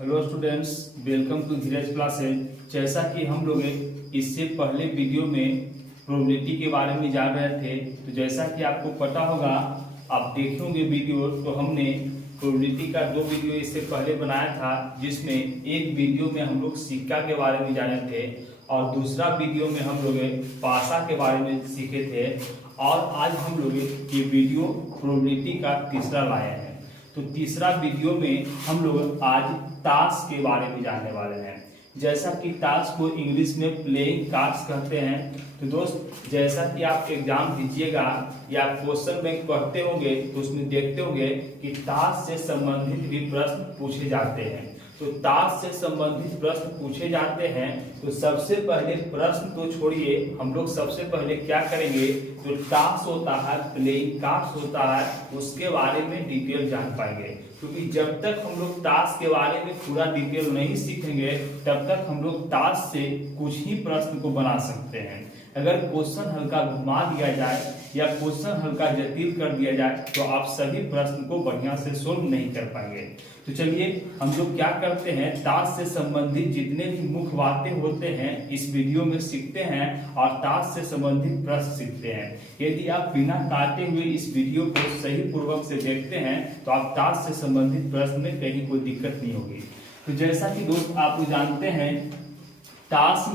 Hello students, welcome to Dheeraj classes. जैसा कि हम लोग इससे पहले वीडियो में प्रोबेबिलिटी के बारे में जान रहे थे, तो जैसा कि आपको पता होगा, आप देखे होंगे वीडियो, तो हमने प्रोबेबिलिटी का 2 वीडियो इससे पहले बनाया था, जिसमें एक वीडियो में हम लोग सिक्का के बारे में जाने थे और दूसरा वीडियो में हम लोग पासा के बारे में सीखे थे। और आज हम लोग ये वीडियो प्रोबेबिलिटी का तीसरा लाए हैं। तो तीसरा वीडियो में हम लोग आज ताश के बारे में जानने वाले हैं। जैसा कि ताश को इंग्लिश में प्लेइंग कार्ड्स कहते हैं। तो दोस्त, जैसा कि आप एग्जाम दीजिएगा या क्वेश्चन बैंक पढ़ते होंगे तो उसमें देखते होंगे कि ताश से संबंधित भी प्रश्न पूछे जाते हैं। तो ताश से संबंधित प्रश्न पूछे जाते हैं, तो सबसे पहले प्रश्न तो छोड़िए, हम लोग सबसे पहले क्या करेंगे, जो ताश होता है, प्लेइंग कार्ड्स होता है, उसके बारे में डिटेल जान पाएंगे। क्योंकि जब तक हम लोग ताश के बारे में पूरा डिटेल नहीं सीखेंगे, तब तक हम लोग ताश से कुछ ही प्रश्न को बना सकते हैं। अगर क्वेश्चन हल्का घुमा दिया जाए या क्वेश्चन हल्का जटिल कर दिया जाए, तो आप सभी प्रश्न को बढ़िया से सोल्व नहीं कर पाएंगे। तो चलिए हम लोग क्या करते हैं, ताश से संबंधित जितने भी मुख्य बातें होते हैं इस वीडियो में सीखते हैं और ताश से संबंधित प्रश्न सीखते हैं। यदि आप बिना काटे हुए इस वीडियो को सही पूर्वक से देखते हैं, तो आप ताश से संबंधित प्रश्न में कहीं कोई दिक्कत नहीं होगी। तो जैसा कि दोस्त आप जानते हैं, ताश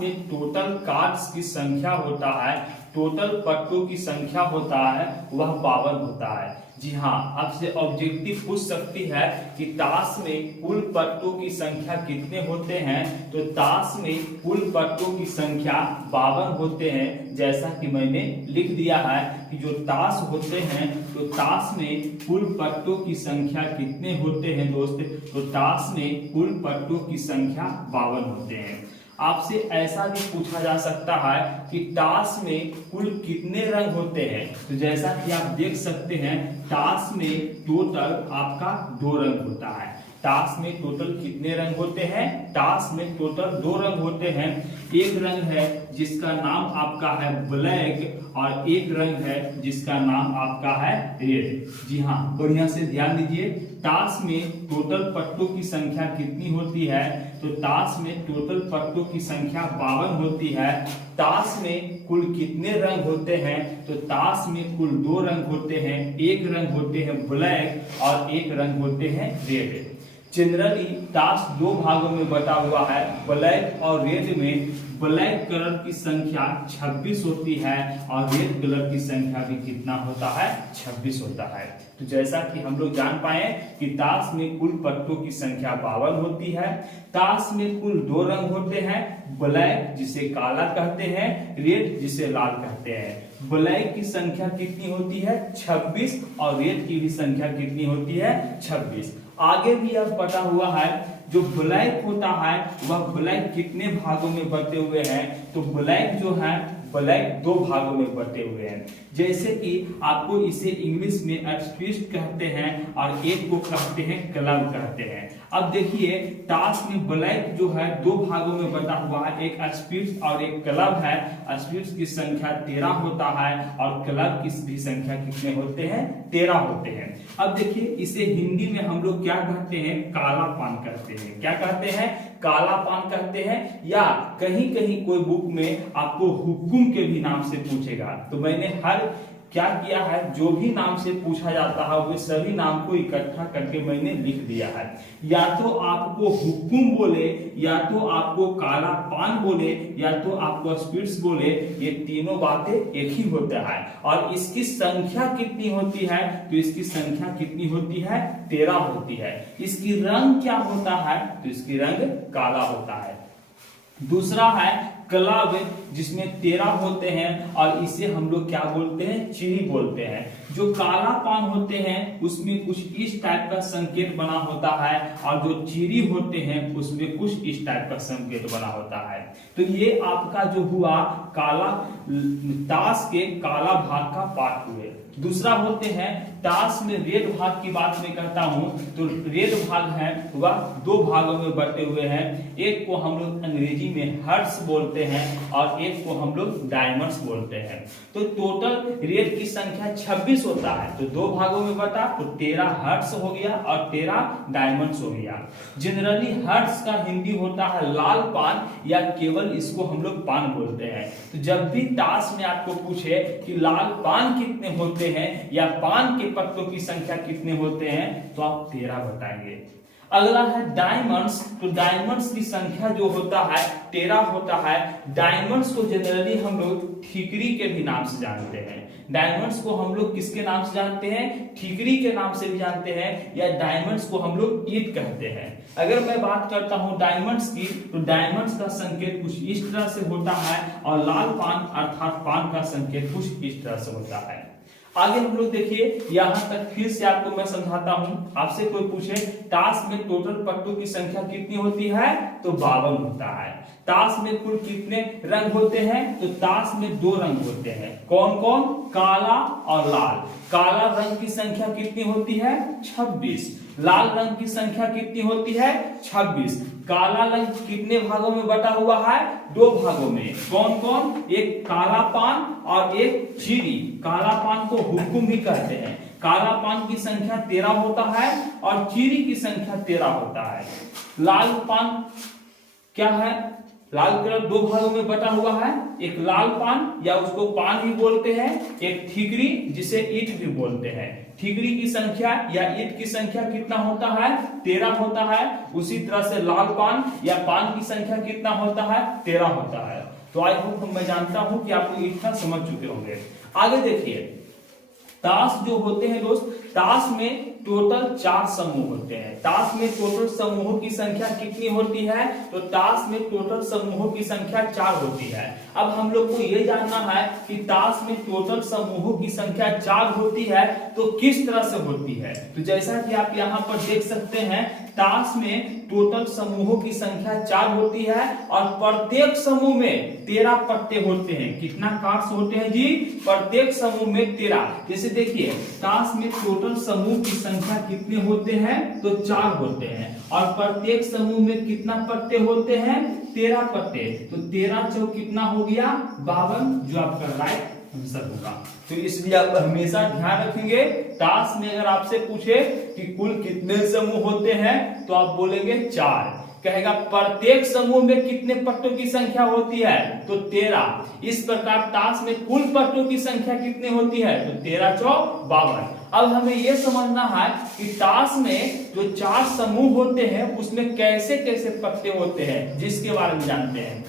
में टोटल कार्ड्स की संख्या होता है, टोटल पत्तों की संख्या होता है, वह 52 होता है। जी हाँ, आपसे ऑब्जेक्टिव पूछ सकती है कि ताश में कुल पत्तों की संख्या कितने होते हैं। तो ताश में कुल पत्तों की संख्या 52 होते हैं। जैसा कि मैंने लिख दिया है कि जो ताश होते हैं, तो ताश में कुल पत्तों की संख्या कितने होते हैं दोस्त, तो ताश में कुल पत्तों की संख्या 52 होते हैं। आपसे ऐसा भी पूछा जा सकता है कि ताश में कुल कितने रंग होते हैं। तो जैसा कि आप देख सकते हैं, ताश में टोटल आपका 2 रंग होता है। ताश में टोटल कितने रंग होते हैं, ताश में टोटल 2 रंग होते हैं। एक रंग है जिसका नाम आपका है ब्लैक और एक रंग है जिसका नाम आपका है रेड। जी हाँ, बढ़िया से ध्यान दीजिए। ताश में टोटल पत्तों की संख्या कितनी होती है, तो ताश में टोटल पत्तों की संख्या 52 होती है। ताश में कुल कितने रंग होते हैं, तो ताश में कुल 2 रंग होते हैं। एक रंग होते हैं ब्लैक और एक रंग होते हैं रेड। जनरली ताश 2 भागों में बटा हुआ है। ब्लैक और रेड में ब्लैक कलर की संख्या 26 होती है और रेड कलर की संख्या भी कितना होता है, 26 होता है। तो जैसा कि हम लोग जान पाए कि ताश में कुल पत्तों की संख्या 52 होती है। ताश में कुल 2 रंग होते हैं, ब्लैक जिसे काला कहते हैं, रेड जिसे लाल कहते हैं। ब्लैक की संख्या कितनी होती है, 26 और रेड की भी संख्या कितनी होती है, 26। आगे भी अब बटा हुआ है, जो ब्लैक होता है वह ब्लैक कितने भागों में बटे हुए हैं, तो ब्लैक जो है ब्लैक 2 भागों में बटे हुए हैं। जैसे कि आपको इसे इंग्लिश में एस्ट्रिस्ट कहते हैं और एक को कहते हैं क्लब कहते हैं। अब देखिए, ताश में ब्लैक जो है 2 भागों में बटा हुआ है, एक एस्ट्रिस्ट और एक क्लब है। एस्ट्रिस्ट की संख्या 13 होता है और क्लब की भी संख्या कितने होते हैं, 13 होते हैं। अब देखिए, इसे हिंदी में हम लोग क्या कहते हैं, काला पान कहते हैं। क्या कहते हैं, काला पान कहते हैं। या कहीं कहीं कोई बुक में आपको हुक्म के भी नाम से पूछेगा। तो मैंने क्या किया है, जो भी नाम से पूछा जाता है वे सभी नाम को इकट्ठा करके मैंने लिख दिया है। या तो आपको हुक्म बोले, या तो आपको काला पान बोले, या तो आपको स्पिरिट्स बोले, ये तीनों बातें एक ही होता है। और इसकी संख्या कितनी होती है, तो इसकी संख्या कितनी होती है, 13 होती है। इसकी रंग क्या होता है, तो इसकी रंग काला होता है। दूसरा है क्लब, जिसमें 13 होते हैं और इसे हम लोग क्या बोलते हैं, चिड़ी बोलते हैं। जो काला पान होते हैं उसमें कुछ इस टाइप का संकेत बना होता है और जो चिड़ी होते हैं उसमें कुछ इस टाइप का संकेत बना होता है। तो ये आपका जो हुआ ताश के काला भाग का पार्ट हुए। दूसरा होते हैं ताश में रेड भाग की बात मैं करता हूं तो रेड भाग है वह दो भागों में बटे हुए हैं। एक को हम लोग अंग्रेजी में हर्ट्स बोलते हैं और एक को हम लोग डायमंड्स बोलते हैं। तो टोटल रेड की संख्या 26 होता है, तो दो भागों में बटा तो 13 हर्ट्स हो गया और 13 डायमंड्स हो गया। जनरली हर्ट्स का हिंदी होता है लाल पान या केवल इसको हम लोग पान बोलते हैं। तो जब भी ताश में आपको पूछे कि लाल पान कितने होते हैं या पान के पत्तों की संख्या कितने होते हैं तो आप 13 बताएंगे। अगला है डायमंड्स, तो डायमंड्स की संख्या जो होता है 13 होता है। डायमंड्स को जनरली हम लोग ठीकरी के भी नाम से जानते हैं। डायमंड्स को हम लोग किसके नाम से जानते हैं? ठीकरी के नाम से भी जानते हैं या डायमंड्स को हम लोग ईट कहते हैं। अगर मैं बात करता हूं डायमंड्स की तो डायमंड्स का संकेत कुछ इस तरह से होता है और लाल पान अर्थात पान का संकेत कुछ इस तरह से होता है। आगे हम लोग देखिए, यहां तक फिर से आपको मैं समझाता हूं। आपसे कोई पूछे ताश में टोटल पट्टों की संख्या कितनी होती है तो 52 होता है। ताश में कुल कितने रंग होते हैं तो ताश में 2 रंग होते हैं। कौन कौन? काला और लाल। काला रंग की संख्या कितनी होती है? 26। लाल रंग की संख्या कितनी होती है? 26। काला रंग कितने भागों में बटा हुआ है? 2 भागों में। कौन कौन? एक काला पान और एक चीरी। काला पान को हुक्कुम भी कहते हैं। काला पान की संख्या 13 होता है और चीरी की संख्या 13 होता है। लाल पान क्या है? लाल कलर 2 भागों में बटा हुआ है। एक लाल पान या उसको पान भी बोलते हैं, एक ठीकरी जिसे ईट भी बोलते हैं। ठीकरी की संख्या या ईट की संख्या कितना होता है? 13 होता है। उसी तरह से लाल पान या पान की संख्या कितना होता है? 13 होता है। तो आई होप मैं जानता हूं कि आप लोग इतना समझ चुके होंगे। आगे देखिए, ताश जो होते हैं दोस्त, ताश में टोटल 4 समूह होते हैं। ताश में टोटल समूहों की संख्या कितनी होती है तो ताश में टोटल समूहों की संख्या 4 होती है। अब हम लोग को यह जानना है कि ताश में टोटल समूहों की संख्या 4 होती है तो किस तरह से होती है। तो जैसा कि आप यहाँ पर देख सकते हैं, ताश में टोटल समूहों की संख्या 4 होती है और प्रत्येक समूह में 13 पत्ते होते हैं। कितना कार्ड्स होते हैं जी? प्रत्येक समूह में 13। जैसे देखिए, ताश में टोटल समूह की संख्या कितने होते हैं तो 4 होते हैं और प्रत्येक समूह में कितना पत्ते होते हैं? 13 पत्ते। तो 13 चौक कितना हो गया? 52, जो आपका राइट आंसर होगा। तो इसलिए आप हमेशा ध्यान रखेंगे, ताश में अगर आपसे पूछे कि कुल कितने समूह होते हैं तो आप बोलेंगे 4। कहेगा प्रत्येक समूह में कितने पट्टों की संख्या होती है तो 13। इस प्रकार ताश में कुल पट्टों की संख्या कितनी होती है तो 13 चौक 52। अब हमें यह समझना है कि ताश में जो 4 समूह होते हैं उसमें कैसे कैसे पत्ते होते हैं, जिसके बारे में जानते हैं।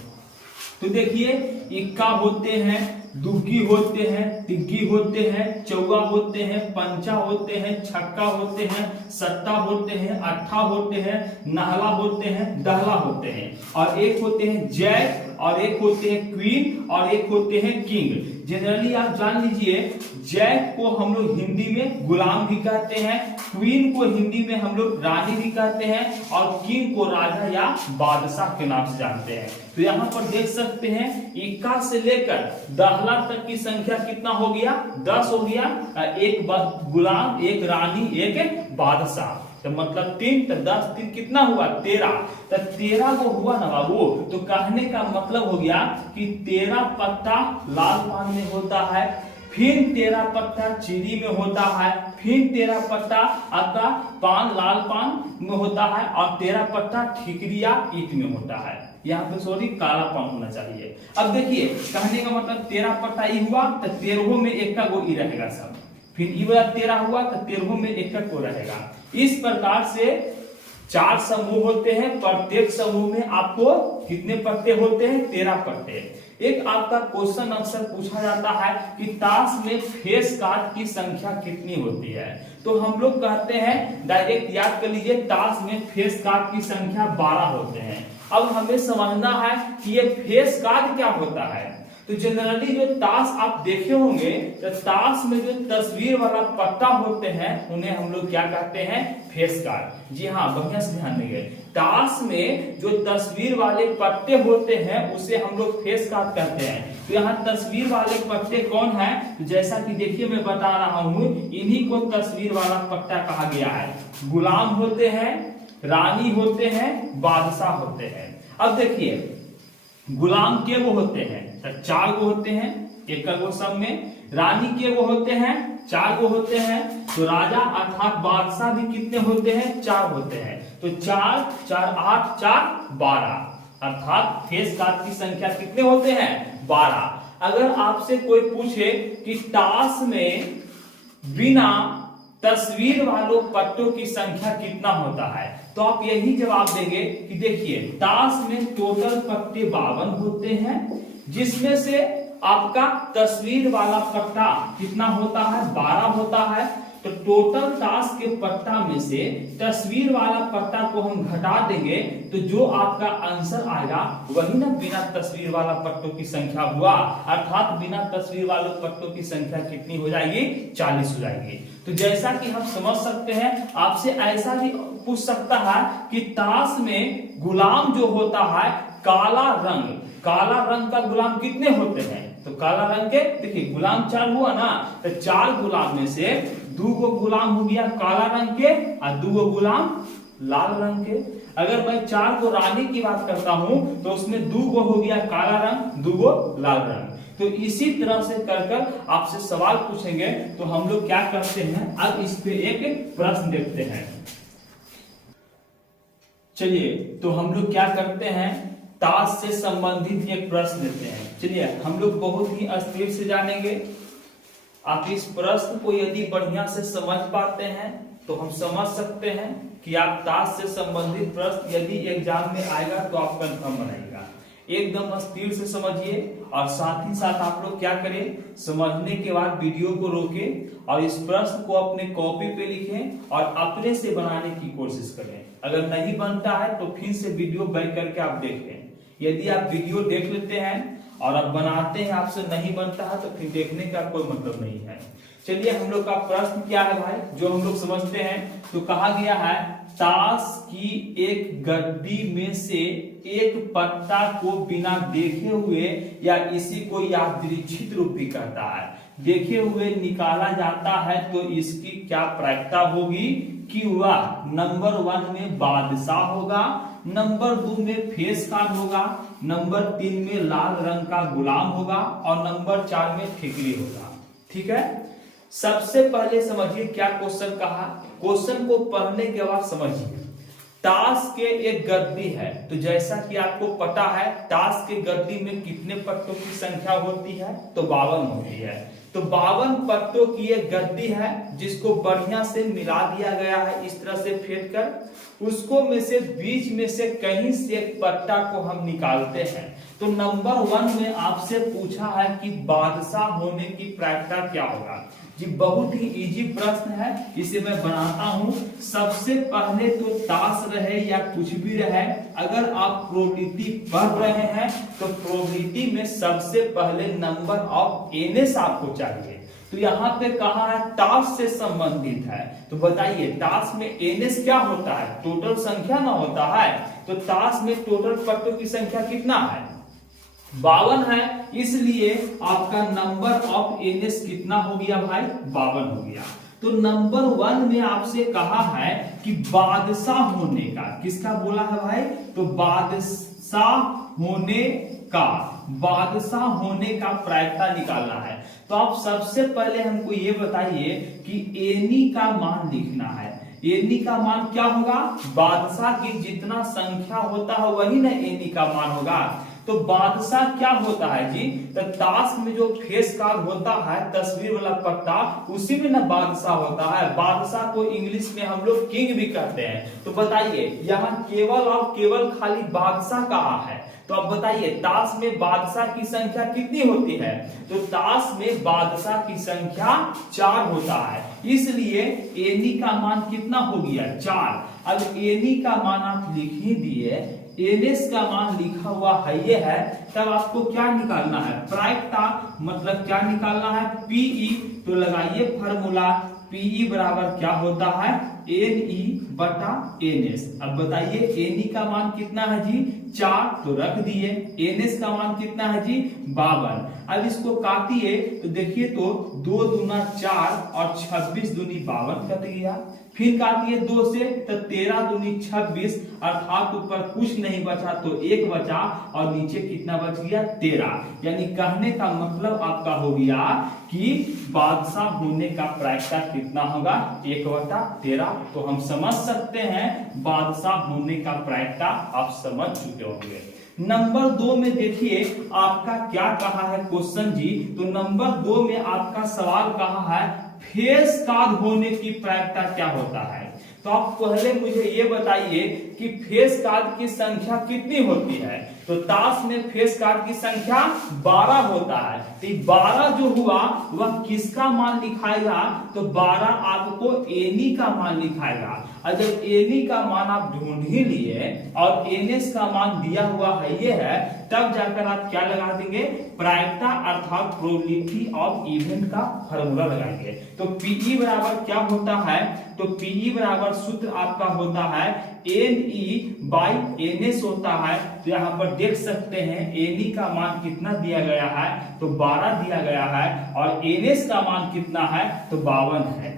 तो देखिए, इक्का होते हैं, दुग्गी होते हैं, तिग्गी होते हैं, चौगा होते हैं, पंचा होते हैं, छक्का होते हैं, सट्टा होते हैं, अट्ठा होते हैं, नहला होते हैं, दहला होते हैं और एक होते हैं जैक और एक होते हैं क्वीन और एक होते हैं किंग। जनरली आप जान लीजिए, जैक को हम लोग हिंदी में गुलाम भी कहते हैं, क्वीन को हिंदी में हम लोग रानी भी कहते हैं और किंग को राजा या बादशाह के नाम से जानते हैं। तो यहाँ पर देख सकते हैं, इक्का से लेकर दहला तक की संख्या कितना हो गया? 10 हो गया। एक गुलाम, एक रानी, एक बादशाह, तो मतलब 3 तो 10 3 कितना हुआ? 13। तो 13 को हुआ ना बाबू, तो कहने का मतलब हो गया कि 13 पत्ता लाल पान में होता है, फिर 13 पत्ता चीनी में होता है, फिर 13 पत्ता आपका पान लाल पान में होता है और 13 पत्ता ठीकरी या ईट में होता है। यहाँ पे सॉरी काला पान होना चाहिए। अब देखिए, कहने का मतलब 13 पत्ता ई हुआ तो 13 में एक का गो ई रहेगा सब, फिर ई वाला 13 हुआ तो 13 में एक का को रहेगा। इस प्रकार से 4 समूह होते हैं, प्रत्येक समूह में आपको कितने पत्ते होते हैं? 13 पत्ते। एक आपका क्वेश्चन अक्सर पूछा जाता है कि ताश में फेस कार्ड की संख्या कितनी होती है, तो हम लोग कहते हैं, डायरेक्ट याद कर लीजिए, ताश में फेस कार्ड की संख्या 12 होते हैं। अब हमें समझना है कि ये फेस कार्ड क्या होता है। तो जनरली जो ताश आप देखे होंगे तो ताश में जो तस्वीर वाला पट्टा होते हैं उन्हें हम लोग क्या कहते हैं, फेस कार्ड। जी हाँ, बढ़िया से ध्यान देंगे। ताश में जो तस्वीर वाले पट्टे होते हैं उसे हम लोग फेस कार्ड कहते हैं। तो यहाँ तस्वीर वाले पट्टे कौन है, तो जैसा कि देखिए मैं बता रहा हूं, इन्हीं को तस्वीर वाला पट्टा कहा गया है। गुलाम होते हैं, रानी होते हैं, बादशाह होते हैं। अब देखिए गुलाम के वो होते हैं तो 4 गो होते हैं एक गो सब में, रानी के वो होते हैं 4 गो होते हैं, तो राजा अर्थात बादशाह भी कितने होते हैं, 4 होते हैं। तो 4 4 8 4 12 अर्थात फेस कार्ड की संख्या कितने होते हैं, 12। अगर आपसे कोई पूछे कि ताश में बिना तस्वीर वालों पट्टों की संख्या कितना होता है, तो आप यही जवाब देंगे कि देखिए ताश में टोटल पट्टे 52 होते हैं, जिसमें से आपका तस्वीर वाला पट्टा कितना होता है, 12 होता है। तो टोटल ताश के पट्टा में से तस्वीर वाला पट्टा को हम घटा देंगे तो जो आपका आंसर आएगा वही ना बिना तस्वीर वाला पट्टों की संख्या हुआ, अर्थात बिना तस्वीर वाले पट्टों की संख्या कितनी हो जाएगी, 40 हो जाएगी। तो जैसा कि हम समझ सकते हैं, आपसे ऐसा भी पूछ सकता है कि ताश में गुलाम जो होता है काला रंग का गुलाम कितने होते हैं, तो काला रंग के देखिए गुलाम 4 हुआ ना, तो 4 गुलाम में से 2 गो गुलाम हो गया काला रंग के और 2 गो गुलाम लाल रंग के। अगर मैं 4 गो रानी की बात करता हूं तो उसमें 2 गो हो गया काला रंग, 2 गो लाल रंग। तो इसी तरह से कर आपसे सवाल पूछेंगे तो हम लोग क्या करते हैं, अब इस पे एक प्रश्न देखते हैं। चलिए तो हम लोग क्या करते हैं, ताश से संबंधित एक प्रश्न देते हैं। चलिए हम लोग बहुत ही स्थिर से जानेंगे। आप इस प्रश्न को यदि बढ़िया से समझ पाते हैं तो हम समझ सकते हैं कि आप ताश से संबंधित प्रश्न यदि एग्जाम में आएगा तो आप कंफर्म बनाइएगा। एकदम स्थिर से समझिए और साथ ही साथ आप लोग क्या करें, समझने के बाद वीडियो को रोकें और इस प्रश्न को अपने कॉपी पे लिखें और अपने से बनाने की कोशिश करें। अगर नहीं बनता है तो फिर से वीडियो बैक करके आप देख लें। यदि आप वीडियो देख लेते हैं और आप बनाते हैं आपसे नहीं बनता है तो फिर देखने का कोई मतलब नहीं है। चलिए हम लोग का प्रश्न क्या है भाई, जो हम लोग समझते हैं। तो कहा गया है ताश की एक गड्डी में से एक पत्ता को बिना देखे हुए या इसी को यादृच्छिक रूप भी कहता है देखे हुए निकाला जाता है तो इसकी क्या प्रायिकता होगी कि वह नंबर 1 में बादशाह होगा, नंबर 2 में फेस कार्ड होगा, नंबर 3 में लाल रंग का गुलाम होगा और नंबर 4 में ठिकरी होगा। ठीक है, सबसे पहले समझिए क्या क्वेश्चन कहा। क्वेश्चन को पढ़ने के बाद समझिए। ताश के एक गद्दी है, तो जैसा कि आपको पता है ताश के गद्दी में कितने पत्तों की संख्या होती है, तो 52 होती है। तो 52 पत्तों की एक गद्दी है जिसको बढ़िया से मिला दिया गया है इस तरह से फेंट कर, उसको में से बीच में से कहीं से एक पत्ता को हम निकालते हैं। तो नंबर 1 में आपसे पूछा है कि बादशाह होने की प्रायिकता क्या होगा। जी बहुत ही इजी प्रश्न है, इसे मैं बनाता हूं। सबसे पहले तो ताश रहे या कुछ भी रहे, अगर आप प्रोबेबिलिटी पढ़ रहे हैं तो प्रोबेबिलिटी में सबसे पहले नंबर ऑफ एनएस आपको चाहिए। तो यहाँ पे कहा है ताश से संबंधित है, तो बताइए ताश में एनएस क्या होता है, टोटल संख्या ना होता है। तो ताश में टोटल पत्तों की संख्या कितना है, 52 है, इसलिए आपका नंबर ऑफ एनएस कितना हो गया भाई, 52 हो गया। तो नंबर 1 में आपसे कहा है कि बादशाह होने का, किसका बोला है भाई, तो बादशाह होने का प्रायिकता निकालना है। तो आप सबसे पहले हमको ये बताइए कि एनी का मान लिखना है। एनी का मान क्या होगा, बादशाह की जितना संख्या होता है वही ना एनी का मान होगा। तो बादशाह क्या होता है जी, तो ताश में जो फेस कार्ड होता है तस्वीर वाला पत्ता, उसी में ना बादशाह होता है। बादशाह को इंग्लिश में हम लोग किंग भी कहते हैं। तो बताइए यहाँ केवल और केवल खाली बादशाह कहा है, तो अब बताइए ताश में बादशाह की संख्या कितनी होती है, तो ताश में बादशाह की संख्या 4 होता है, इसलिए एनी का मान कितना हो गया, 4। अब एनी का मान आप लिख ही दिए, एनएस का मान लिखा हुआ है ये है, तब आपको क्या निकालना है, प्रायिकता, मतलब क्या निकालना है, पीई। तो लगाइए फॉर्मूला, पीई बराबर क्या होता है, एनई बटा एनएस। अब बताइए एनई का मान कितना है जी, 4, तो रख दिए। एनएस का मान कितना है जी, 52। अब इसको काटिए तो देखिए तो 2 दूना 4 और 26 दूनी 52 कट गया। फिर काटिए 2 से तो 13 दूनी 26, अर्थात ऊपर कुछ नहीं बचा तो 1 बचा और नीचे कितना बच गया, 13। यानी कहने का मतलब आपका हो गया कि बादशाह होने का प्रायिकता कितना होगा, 1/13। तो हम समझ सकते हैं बादशाह होने का प्रायिकता आप समझ चुके होंगे। नंबर 2 में देखिए आपका क्या कहा है क्वेश्चन जी, तो नंबर 2 में आपका सवाल कहा है फेस कार्ड होने की प्रायिकता क्या होता है। तो आप पहले मुझे ये बताइए कि फेस कार्ड की संख्या कितनी होती है। तो ताश में फेस कार्ड की संख्या 12 होता है। तो 12 जो हुआ वह किसका मान लिखाएगा, तो 12 आपको एनी का मान लिखाएगा। और जब एनी का मान आप ढूंढ ही लिए और एनएस का मान दिया हुआ है ये है, तब जाकर आप क्या लगा देंगे, प्रायिकता अर्थात प्रोबेबिलिटी ऑफ इवेंट का फार्मूला लगाएंगे। तो पीई बराबर क्या होता है, तो पीई बराबर सूत्र आपका होता है एनई बाई एनएस होता है। तो यहाँ पर देख सकते हैं एनई का मान कितना दिया गया है, तो 12 दिया गया है और एनएस का मान कितना है, तो 52 है।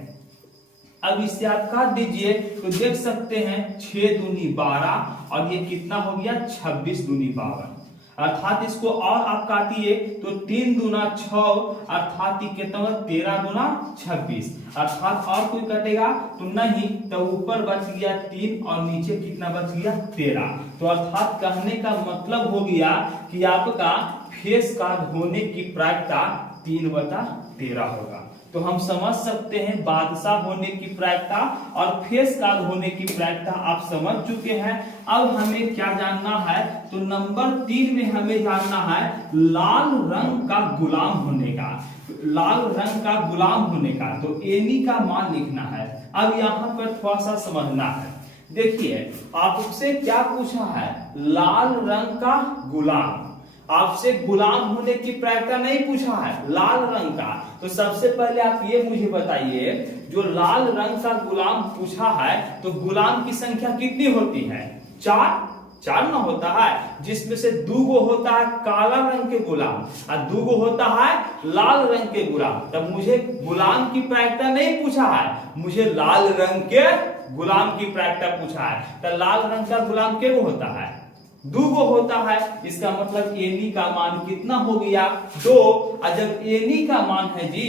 अब इससे आप काट दीजिए तो देख सकते हैं 6 दूनी 12 और ये कितना हो गया, 26 दूनी 52। अर्थात इसको और आप काटिए तो 3 दूना 6 अर्थात कितना होगा, 13 दूना 26। अर्थात और कोई कटेगा तो नहीं, तो ऊपर बच गया 3 और नीचे कितना बच गया, 13। तो अर्थात कहने का मतलब हो गया कि आपका फेस कार्ड होने की प्रायिकता 3/13 होगा। तो हम समझ सकते हैं बादशाह होने की प्रायिकता और फेस कार्ड होने की प्रायिकता आप समझ चुके हैं। अब हमें क्या जानना है, तो नंबर 3 में हमें जानना है लाल रंग का गुलाम होने का, लाल रंग का गुलाम होने का। तो एनी का मान लिखना है। अब यहाँ पर थोड़ा सा समझना है, देखिए आपसे क्या पूछा है, लाल रंग का गुलाम। आपसे गुलाम होने की प्रायिकता नहीं पूछा है, लाल रंग का। तो सबसे पहले आप ये मुझे बताइए, जो लाल रंग का गुलाम पूछा है तो गुलाम की संख्या कितनी होती है, 4 ना होता है, जिसमें से 2 होता है काला रंग के गुलाम और 2 होता है लाल रंग के गुलाम। तब मुझे गुलाम की प्रायिकता नहीं पूछा है, मुझे लाल रंग के गुलाम की प्रायिकता पूछा है। तो लाल रंग का गुलाम क्या होता है, 2 होता है। इसका मतलब एनी का मान कितना हो गया, 2। और जब एनी का मान है जी,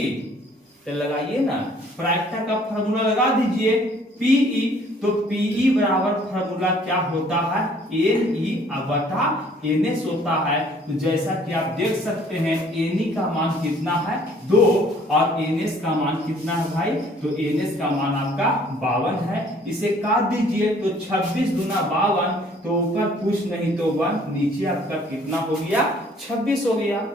तो लगाइए ना प्रायिकता का फार्मूला लगा दीजिए पीई। तो पीई बराबर फार्मूला क्या होता है, एनई बटा एनएस होता है। तो जैसा कि आप देख सकते हैं एनी का मान कितना है, 2 और एनएस का मान कितना है भाई, तो एनएस का मान आपका 52 है। इसे काट दीजिए तो 26 दूना 52, तो ऊपर कुछ नहीं तो 1, नीचे आपका कितना हो गया, 26 हो गया।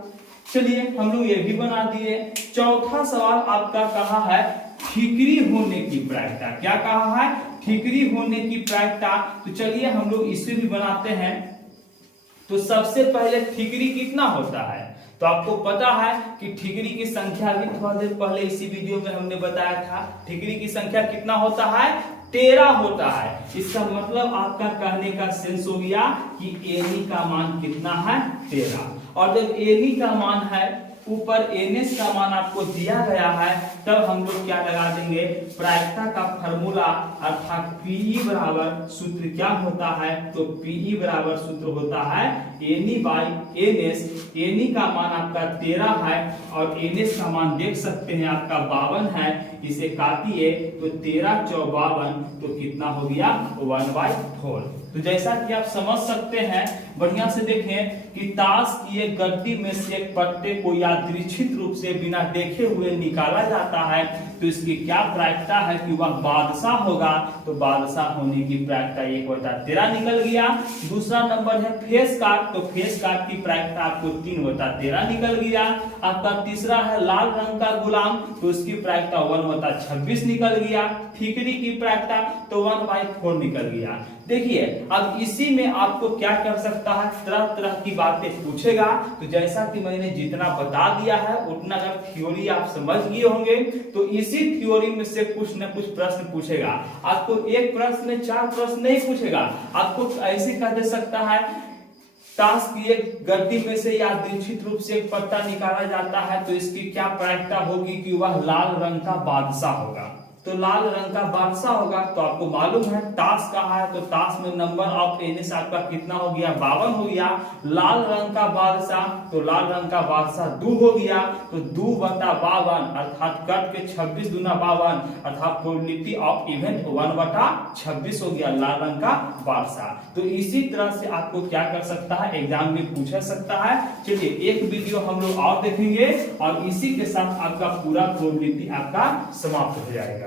चलिए हम लोग ये भी बना दिए। चौथा सवाल आपका कहा है ठीकरी होने की प्रायिकता। क्या कहा है, ठीकरी होने की प्रायिकता। तो चलिए हम लोग इसे भी बनाते हैं। तो सबसे पहले ठीकरी कितना होता है, तो आपको पता है कि ठीकरी की संख्या भी थोड़ा देर पहले इसी वीडियो में हमने बताया था। ठीकरी की संख्या कितना होता है, 13 होता है। इसका मतलब आपका कहने का सेंस हो गया कि एनी का मान कितना है, 13। और जब एनी का मान है, ऊपर एनएस का मान आपको दिया गया है, तब हम लोग क्या लगा देंगे, प्रायिकता का फार्मूला अर्थात पीई बराबर सूत्र क्या होता है, तो पीई बराबर सूत्र होता है एनी बाई एनएस। एनी का मान आपका 13 है और एनएस का मान देख सकते हैं आपका 52 है। इसे काटिए तो 13 × 4 = 52, तो कितना हो गया, 1/4। तो जैसा कि आप समझ सकते हैं, बढ़िया से देखें कि ताश की एक गद्दी में से एक पत्ते को यादृच्छिक रूप से बिना देखे हुए निकाला जाता है, तो इसकी क्या प्रायिकता है कि वह बादशाह होगा। तो बादशाह होने की प्रायिकता 1/13 निकल गया। दूसरा नंबर है फेस कार्ड, तो फेस कार्ड की प्रायिकता आपको 3/13 निकल गया। आपका तीसरा है लाल रंग का गुलाम, तो इसकी प्रायिकता 1/26 निकल गया। ठीकरी की प्रायिकता तो 1/4 निकल गया। देखिए अब इसी में आपको क्या कर सकता है, तरह तरह की बातें पूछेगा। तो जैसा कि मैंने जितना बता दिया है उतना अगर थ्योरी आप समझ गए होंगे तो इसी थ्योरी में से कुछ न कुछ प्रश्न पूछेगा। आपको एक प्रश्न में 4 प्रश्न नहीं पूछेगा, आपको ऐसे कह दे सकता है ताश की एक गद्दी में से यादृच्छिक रूप से एक पत्ता निकाला जाता है, तो इसकी क्या प्रायिकता होगी कि वह लाल रंग का बादशाह होगा। तो लाल रंग का बादशाह होगा, तो आपको मालूम है ताश कहा है तो ताश में नंबर ऑफ एनएस आपका कितना हो गया, 52 हो गया। लाल रंग का बादशाह, तो लाल रंग का बादशाह 2 हो गया, तो 2/52 अर्थात कट के 26 दूना 52 अर्थात प्रोबेबिलिटी ऑफ इवेंट 1/26 हो गया लाल रंग का बादशाह। तो इसी तरह से आपको क्या कर सकता है, एग्जाम में पूछा सकता है। चलिए एक वीडियो हम लोग और देखेंगे और इसी के साथ आपका पूरा प्रोबेबिलिटी आपका समाप्त हो जाएगा।